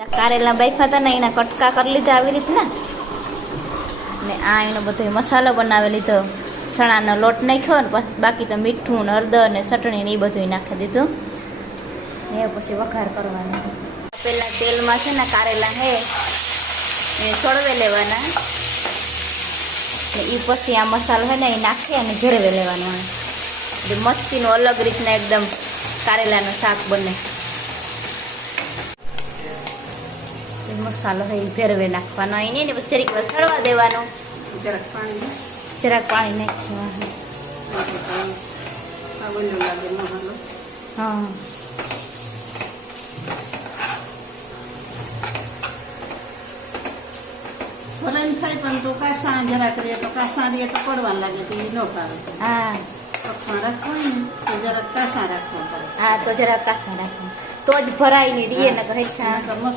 કારેલા બાફા હતા ને એના કટકા કરી લીધા આવી રીતના ને આ એનો બધો મસાલો બનાવી લીધો. ચણાનો લોટ નાખ્યો ને બાકી તો મીઠું ને હળદર ને ચટણી ને એ બધું નાખી દીધું ને પછી વઘાર કરવાનો. પેલા તેલમાં છે ને કારેલા હે એ છોડવે લેવાના ને એ પછી આ મસાલો છે ને એ નાખી અને ભેરવે લેવાનો. એટલે મસ્તીનું અલગ રીતના એકદમ કારેલાનું શાક બને. મસાલો હોય ભેરવે નાખવાનો એને ને પછી જરીક સળવા દેવાનો. જરાક પાણી નાખવાનું. હા ભલે થાય પણ તો કાસા જરાક રે તો કાસા રે તો પડવા લાગે તો એ ન પાડે. હા પકમાં રાખવાનું તો જરાક કાસા રાખવા પડે. હા તો જરાક કાસા રાખવા તો જ ભરાય ને રીએ ને કહે મસાલો